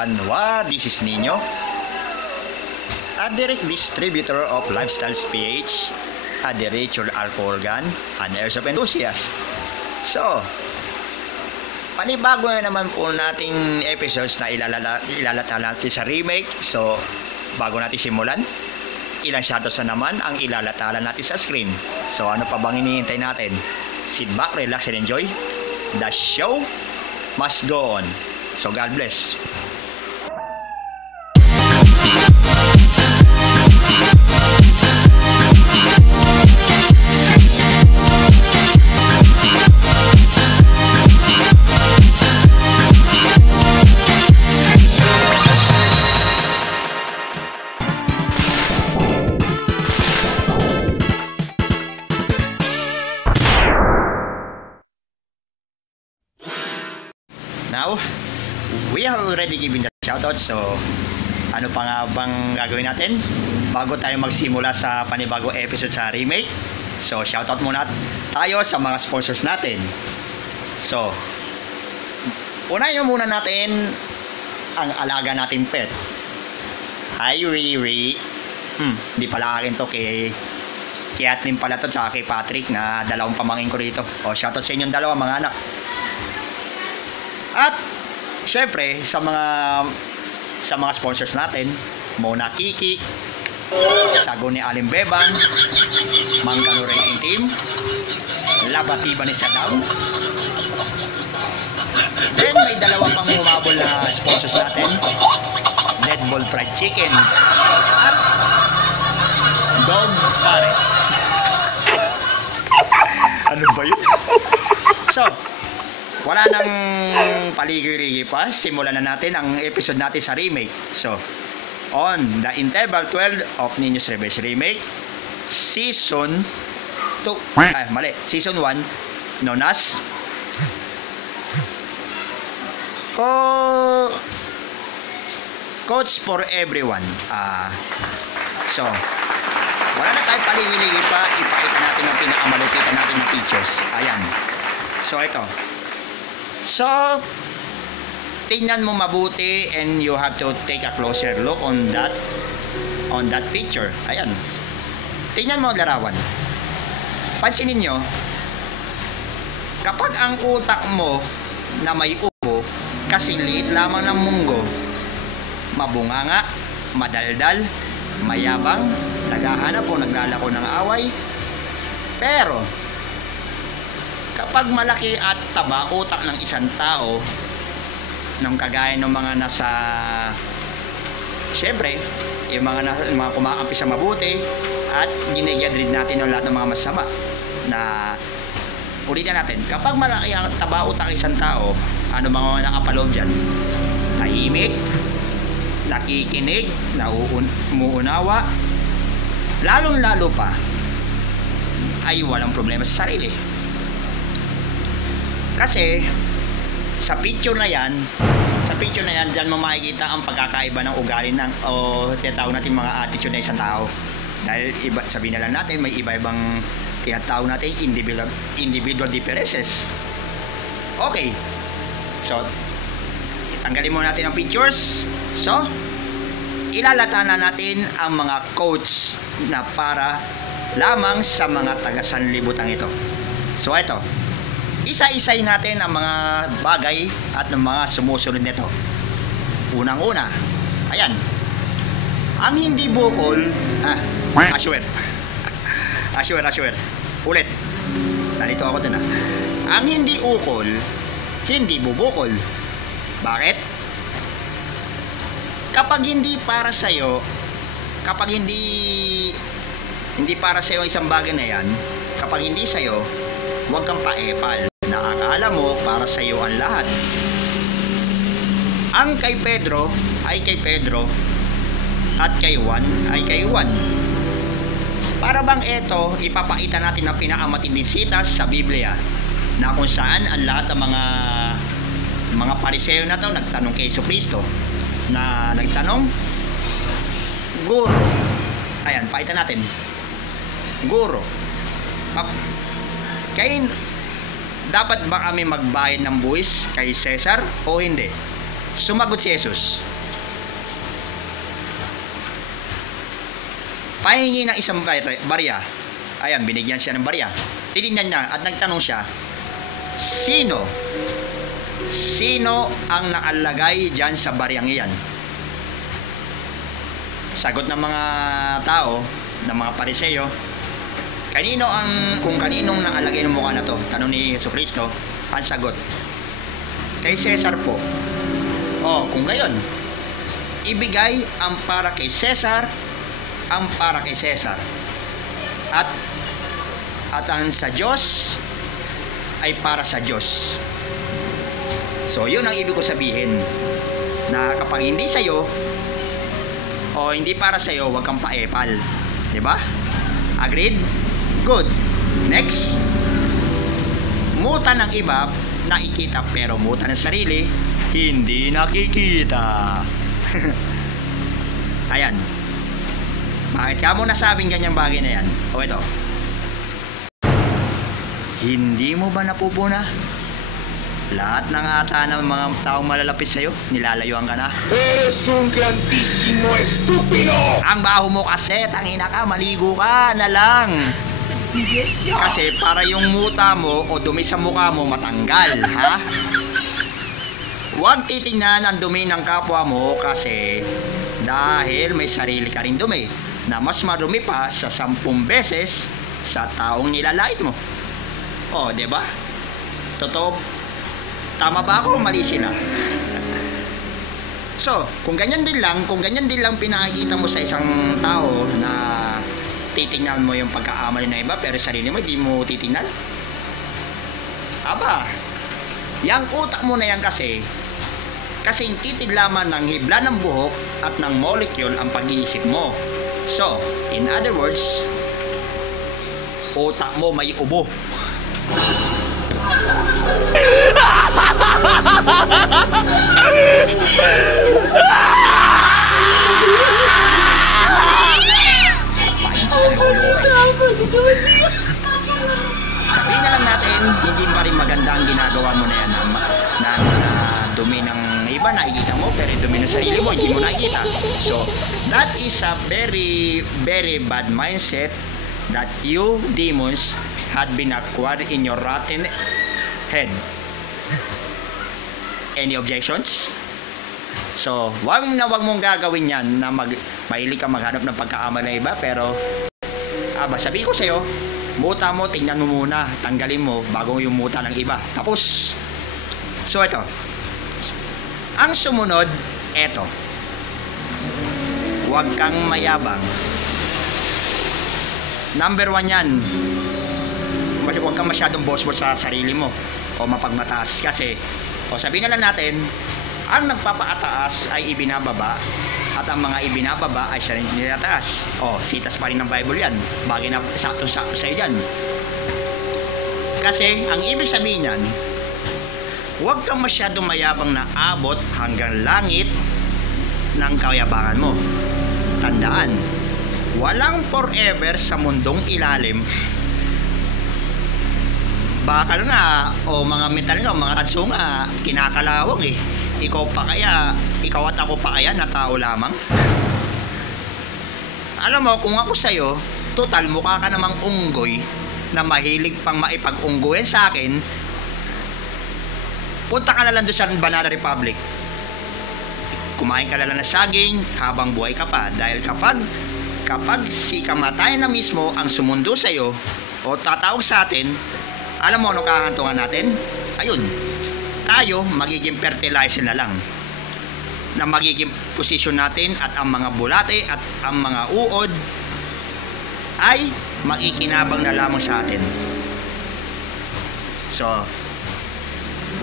Banwa. This is Nino, a direct distributor of Lifestyles PH, a direct alcohol organ, an airsoft enthusiast. So, panibago na naman po nating episodes na ilalata natin sa remake. So, bago natin simulan, ilang shoutouts na naman ang ilalatalan natin sa screen. So, ano pa bang hinihintay natin? Sit back, relax, and enjoy. The show must go on. So, God bless. Now, we have already given the shoutout, so ano pa nga bang gagawin natin bago tayo magsimula sa panibagong episode sa remake? So, shoutout muna tayo sa mga sponsors natin. So, unahin muna natin ang alaga nating pet. Hi, Riri. Di pala akin to, kay Atlin pala to, tsaka kay Patrick, na dalawang pamangkin ko rito. O, shoutout sa inyong dalawa, mga anak. At syempre sa mga sponsors natin, Mona Kiki, Sago ni Alim Bebang, Manggano Racing Team, Labatiba ni Sadam. Then may dalawa pang humabol na sponsors natin, Red Bull Fried Chicken at Dog Pares. Ano ba yun? So, wala nang paligiri pa, simulan na natin ang episode natin sa remake. So, on the interval 12 of Niños Rebels Remake, Season 2, Season 1, known as Coach for Everyone. So, wala na tayong paligiri pa, ipakita natin ang pinakamalupitan natin ng pictures. Ayan. So, ito. So, tingnan mo mabuti and you have to take a closer look on that picture. Ayan. Tingnan mo larawan. Pansinin nyo, kapag ang utak mo na may ubo, kasing liit lamang ng munggo, mabunganga, madaldal, mayabang, naghahanap o naglalako ng away, pero kapag malaki at taba utak ng isang tao, nung kagaya ng mga nasa, syempre, yung mga kumakampi sa mabuti at ginigadrid natin ng lahat ng mga masama, na ulitin natin, kapag malaki ang taba utak ng isang tao, ano mga nakapaloob dyan? Tahimik, nakikinig, umuunawa, lalong lalo pa ay walang problema sa sarili. Kasi sa picture na yan, diyan mo makikita ang pagkakaiba ng ugali o tinatawag natin mga attitude ng isang tao. Dahil sabihin na lang natin, may iba-ibang tinatawag natin individual differences. Okay. So, tanggalin muna natin ang pictures. So, ilalata na natin ang mga coach na para lamang sa mga taga-sanlibutan ito. So, ito. Isa-isay natin ang mga bagay at ng mga sumusunod nito. Unang-una, ayan, ang hindi bukol, assuer. Ulit, narito ako dun. Ang hindi ukol, hindi bubukol. Bakit? Kapag hindi para sa'yo, kapag hindi para sa'yo isang bagay na yan, kapag hindi sa'yo, huwag kang paepal. Nakakala mo para sa iyo ang lahat. Ang kay Pedro ay kay Pedro at kay Juan ay kay Juan. Para bang ito, ipapakita natin ang pinakamatinding sitas sa Biblia, na kung saan ang lahat ng mga Pariseo na to nagtanong kay Jesucristo, na nagtanong, Guro, ayan, pakita natin, Guro, dapat ba kami magbayad ng buwis kay Cesar o hindi? Sumagot si Jesus, pahingi ng isang barya. Ayan, binigyan siya ng barya. Tinignan niya at nagtanong siya, Sino ang naalagay dyan sa baryang iyan? Sagot ng mga tao, ng mga Pariseo, kung kaninong naalagay ng mukha na to? Tanong ni Jesucristo, ang sagot, kay Cesar po. Kung gayon, ibigay ang para kay Cesar, ang para kay Cesar. At ang sa Diyos ay para sa Diyos. So, yun ang ibig ko sabihin, na kapag hindi sa'yo o hindi para sa'yo, huwag kang paepal. Diba? Agreed? Good. Next. Muta ng iba, nakikita, pero muta ng sarili, hindi nakikita. Ayan. Bakit ka mo nasabing ganyang bagay na yan? O ito. Hindi mo ba napupuna? Lahat ng ata ng mga taong malalapit sa'yo, nilalayuan ka na. Eres un grandísimo estúpido! Ang baho mo kasi, tangina ka, maligo ka na lang. Kasi para yung muta mo o dumi sa mukha mo matanggal, ha? Huwag titingnan ang dumi ng kapwa mo kasi dahil may sarili ka rin dumi na mas marumi pa sa 10 beses sa taong nilalait mo. Diba? Totoo. Tama ba ako o mali sila? So, kung ganyan din lang pinakikita mo sa isang tao na titingnan mo yung pagkaamali ng iba pero sarili mo, hindi mo titingnan? Aba, yang utak mo na yan kasing titig lamang ng hibla ng buhok at ng molecule ang pag-iisip mo. So, in other words, utak mo may ubo. Sabihin na lang natin, hindi pa rin maganda ang ginagawa mo na yan na dumi ng iba nakikita mo pero dumi ng sarili mo hindi mo nakikita. So that is a very very bad mindset that you demons had been acquired in your rotten head. Any objections? So, wag mong gagawin yan na mahilig ka maghanap ng pagkaamali ng iba pero sabihin ko sa'yo, muta mo, tingnan mo muna, tanggalin mo bago yung muta ng iba. Tapos, so ito. Ang sumunod, eto. Huwag kang mayabang. Number 1 yan. Huwag kang masyadong boss-boss sa sarili mo o mapagmataas kasi sabihin na lang natin ang nagpapaataas ay ibinababa at ang mga ibinababa ay siya rin nilataas. Sitas pa rin ng Bible yan, bagay na sakto-sakto sa'yo dyan. Kasi ang ibig sabihin yan, huwag kang masyadong mayabang na abot hanggang langit ng kayabangan mo. Tandaan, walang forever sa mundong ilalim. Bakal nga o mga metal nga o mga ratso nga kinakalawang ikaw at ako pa kaya na tao lamang. Alam mo, kung ako sa'yo, total mukha ka namang unggoy na mahilig pang maipag-unggoyin sa akin, punta ka na lang doon sa Banana Republic, kumain ka na lang ng saging habang buhay ka pa. Dahil kapag si kamatayan na mismo ang sumundo sa'yo o tatawag sa atin, alam mo ano kahantungan natin? Ayun, tayo magiging fertilizer na lang na magiging posisyon natin at ang mga bulate at ang mga uod ay makikinabang na lamang sa atin. So,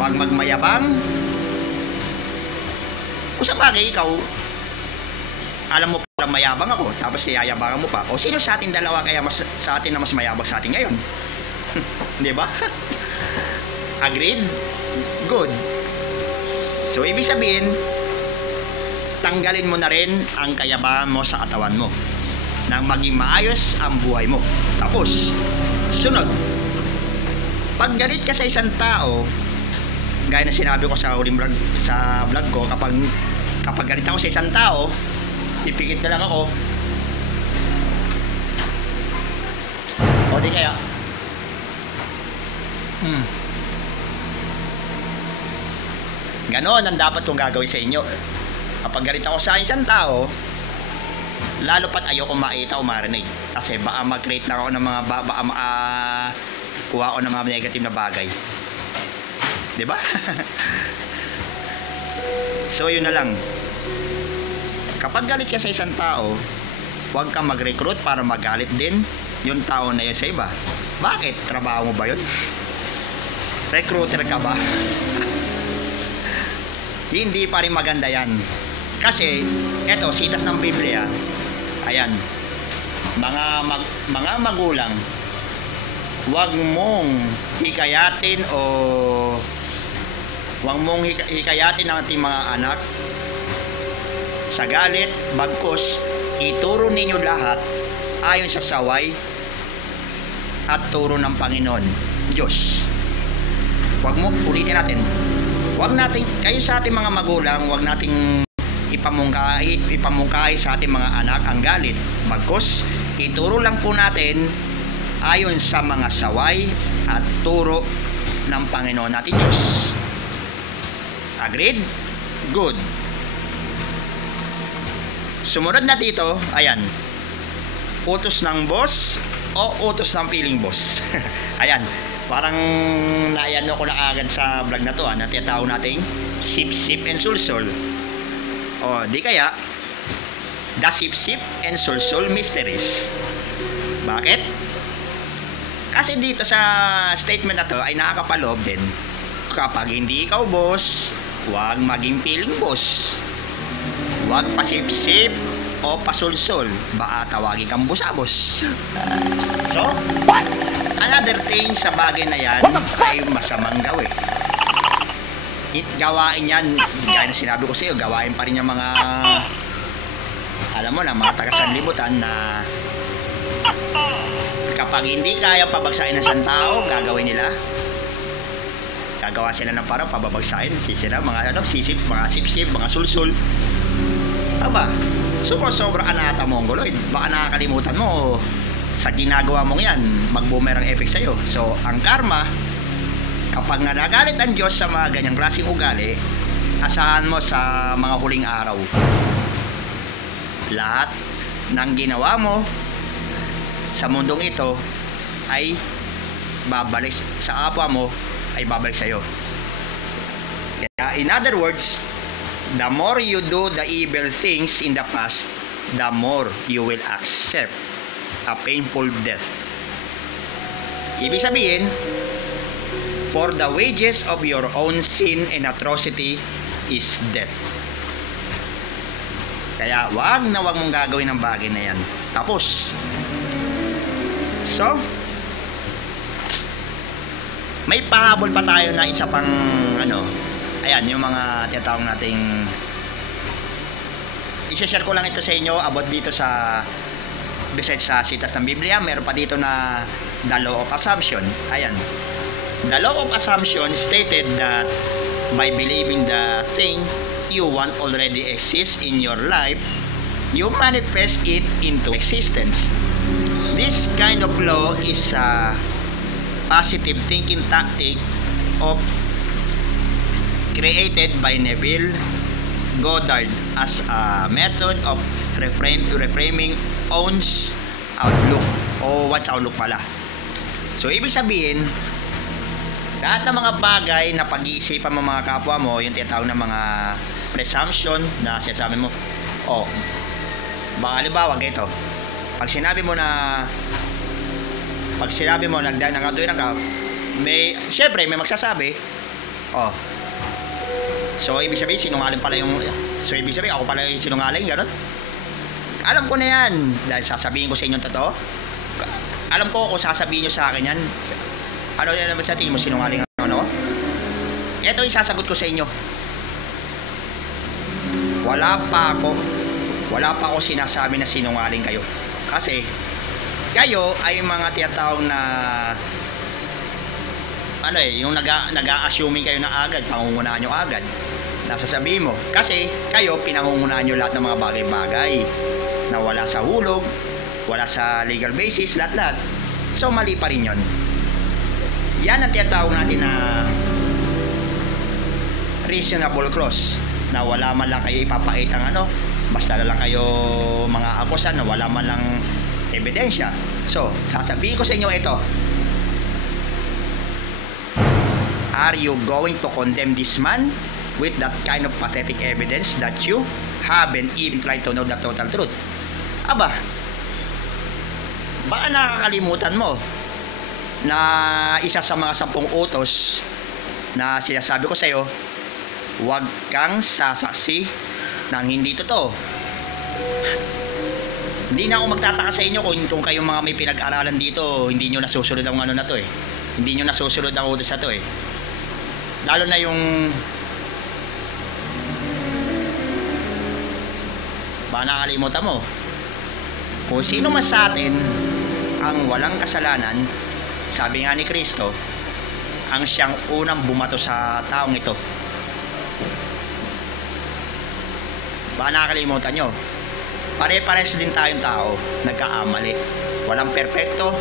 huwag magmayabang. Kung sa bagay ikaw, alam mo parang mayabang ako tapos niyayabangan mo pa. Sino sa atin dalawa kaya sa atin na mas mayabang sa atin ngayon? Di ba? Agreed? Good. So, ibig sabihin, tanggalin mo na rin ang kayabangan mo sa katawan mo nang maging maayos ang buhay mo. Tapos, sunod, pag galit ka sa isang tao, gaya na sinabi ko sa huling vlog ko, kapag galit ako sa isang tao, pipikit na lang ako, O di kaya, ganon ang dapat kong gagawin sa inyo. Kapag galit ako sa isang tao, lalo pat ayoko makita o marinig. Kasi baka mag-create lang ako ng mga, kuha ko ng mga negative na bagay. Diba? So yun na lang. Kapag galit ka sa isang tao, huwag kang mag-recruit para magalit din yung tao na yun sa iba. Bakit? Trabaho mo ba yun? Recruiter ka ba? Hindi pa rin maganda yan. Kasi, eto, sitas ng Biblia, ayan, mga magulang, huwag mong hikayatin o huwag mong hikayatin ang ating mga anak sa galit, bagkus ituro ninyo lahat ayon sa saway at turo ng Panginoon Diyos. Huwag mo, ulitin natin, huwag natin, kayo sa ating mga magulang, huwag nating ipamungkahi sa ating mga anak ang galit, bagkus ituro lang po natin ayon sa mga saway at turo ng Panginoon natin Diyos. Agreed? Good. Sumunod na dito, ayan, utos ng boss o utos ng feeling boss. Ayan, parang naayano ko na agad sa vlog na to, na tinatawag nating sip sip and sulsul. O di kaya the sip sip and sulsul mysteries. Bakit? Kasi dito sa statement na to ay nakakapaloob din. Kapag hindi ikaw boss, huwag maging feeling boss. Huwag pasip-sip o pasulsul, baka tawagin kang busabos. So, another thing sa bagay na yan ay masamang gawin. Gawain yan, gaya na sinabi ko sa iyo, gawain pa rin yung mga, alam mo na, mga taga-sanlibutan na kapag hindi kaya pabagsain ng isang tao, gagawin nila. Gagawa sila ng parang pababagsain, sisira, mga sisip, mga sip-sip, mga sulsul. Aba, sobra ka na ata mongoloid. Baka nakakalimutan mo sa ginagawa mong yan, mag-boomerang effect sa'yo. So, ang karma, kapag nagalit ang Diyos sa mga ganyang klaseng ugali, asahan mo sa mga huling araw, lahat ng ginawa mo sa mundong ito ay babalik sa kapwa mo, ay babalik sa'yo. Kaya, in other words, the more you do the evil things in the past, the more you will accept a painful death. Ibig sabihin, for the wages of your own sin and atrocity is death. Kaya wag mong gagawin ang bagay na yan. Tapos. So, may pahabol pa tayo na isa pang ayan, yung mga tinatawag nating, i-share ko lang ito sa inyo about dito sa, besides sa sitas ng Biblia, meron pa dito na the law of assumption. Ayan, the law of assumption stated that by believing the thing you want already exists in your life, you manifest it into existence. This kind of law is a positive thinking tactic of created by Neville Goddard as a method of reframing one's outlook o one's outlook pala. So, ibig sabihin, lahat ng mga bagay na pag-iisipan mo mga kapwa mo, yung tinatawag na mga presumption na sinasabi mo, baka halimbawa ganito, pag sinabi mo nagkatuwiran ka, syempre may magsasabi, so ibig sabihin sinungaling pala yung, so ibig sabihin ako pala yung sinungaling, gano'n. Alam ko na yan, dahil sasabihin ko sa inyo totoo. Alam ko kung sasabihin nyo sa akin yan, ano yan naman sa tingin mo, sinungaling ako? Ito yung sasagot ko sa inyo. Wala pa ako sinasabi na sinungaling kayo. Kasi kayo ay mga tinatawag na yung nag-a-assuming kayo na agad, pangungunahan nyo agad. Nasasabihin mo. Kasi kayo, pinangungunahan nyo lahat ng mga bagay-bagay na wala sa hulog, wala sa legal basis, lahat-lahat. So mali pa rin yun. Yan ang tinatawag natin na reasonable clause, na wala man lang kayo ipapakita ng basta na lang kayo mga akusan na wala man lang ebidensya. So sasabihin ko sa inyo ito, are you going to condemn this man with that kind of pathetic evidence that you haven't even tried to know the total truth? Aba, baka nakakalimutan mo na isa sa mga 10 utos na sinasabi ko sa iyo, huwag kang sasaksi ng hindi totoo. Hindi na ako magtataka sa inyo kung kayo mga may pinag-aralan dito, hindi nyo nasusunod ang na to eh. Hindi nyo nasusunod ang utos na to eh. Lalo na yung baka nakalimutan mo kung sino man sa atin ang walang kasalanan. Sabi nga ni Kristo, ang siyang unang bumato sa taong ito. Baka nakakalimutan nyo, pare-pares din tayong tao, nagkaamali. Walang perpekto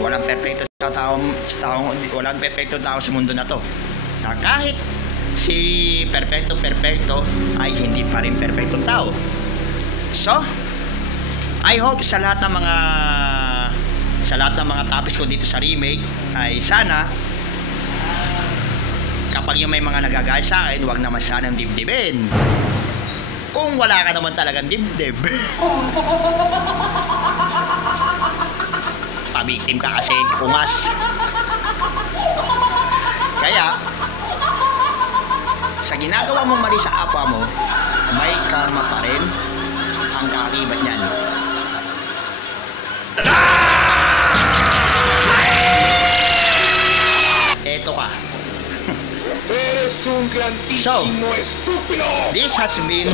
walang perpekto tao sa mundo na to. Na kahit si perpekto ay hindi pa rin perpektong tao. So, I hope sa lahat ng mga topics ko dito sa remake ay sana kapag yung may mga nagagaya sa akin, huwag naman sanang dibdibin. Kung wala ka naman talagang dibdib. Pabiktim ka kasi, ungas. Kaya sa ginagawa mong mali sa kapwa mo, may karma pa rin ang kaakibat niyan. Eto ka. Eres un grandísimo estúpido. This has been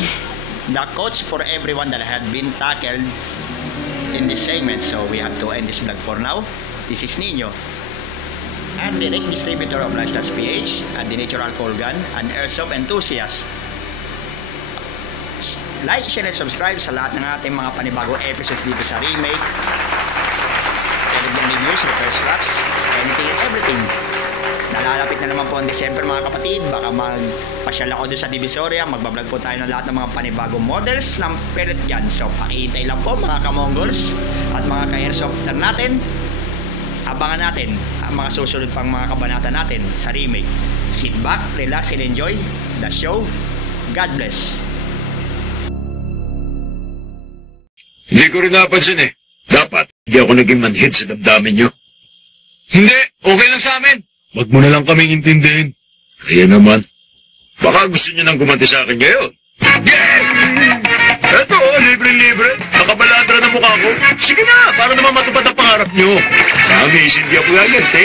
the coach for everyone that had been tackled in this segment. So we have to end this vlog for now. This is Nino, and direct distributor of Lifestyles PH, and the natural organ, and airsoft enthusiast. Like, share, and subscribe sa lahat ng ating mga panibagong episodes dito sa remake. Telegram reviews, reverse wraps, anything and everything. Nalalapit na naman po ang December mga kapatid. Baka magpasyal ako doon sa Divisoria. Magbablog po tayo ng lahat ng mga panibagong models ng pellet gun. So pakihintay lang po mga kamongols at mga ka-airsofter natin. Abangan natin ang mga susunod pang mga kabanata natin sa remake. Sit back, relax, and enjoy the show. God bless. Hindi ko rin napansin eh. Dapat, hindi ako naging manhid sa damdamin nyo. Hindi, okay lang sa amin. Wag mo na lang kaming intindihin. Kaya naman, baka gusto nyo nang gumanti sa akin ngayon. Yeah! Eto, libre-libre. Nakabaladra na mukha ko. Sige na, para naman matupad ang pangarap nyo. Promise, hindi ako gaganti.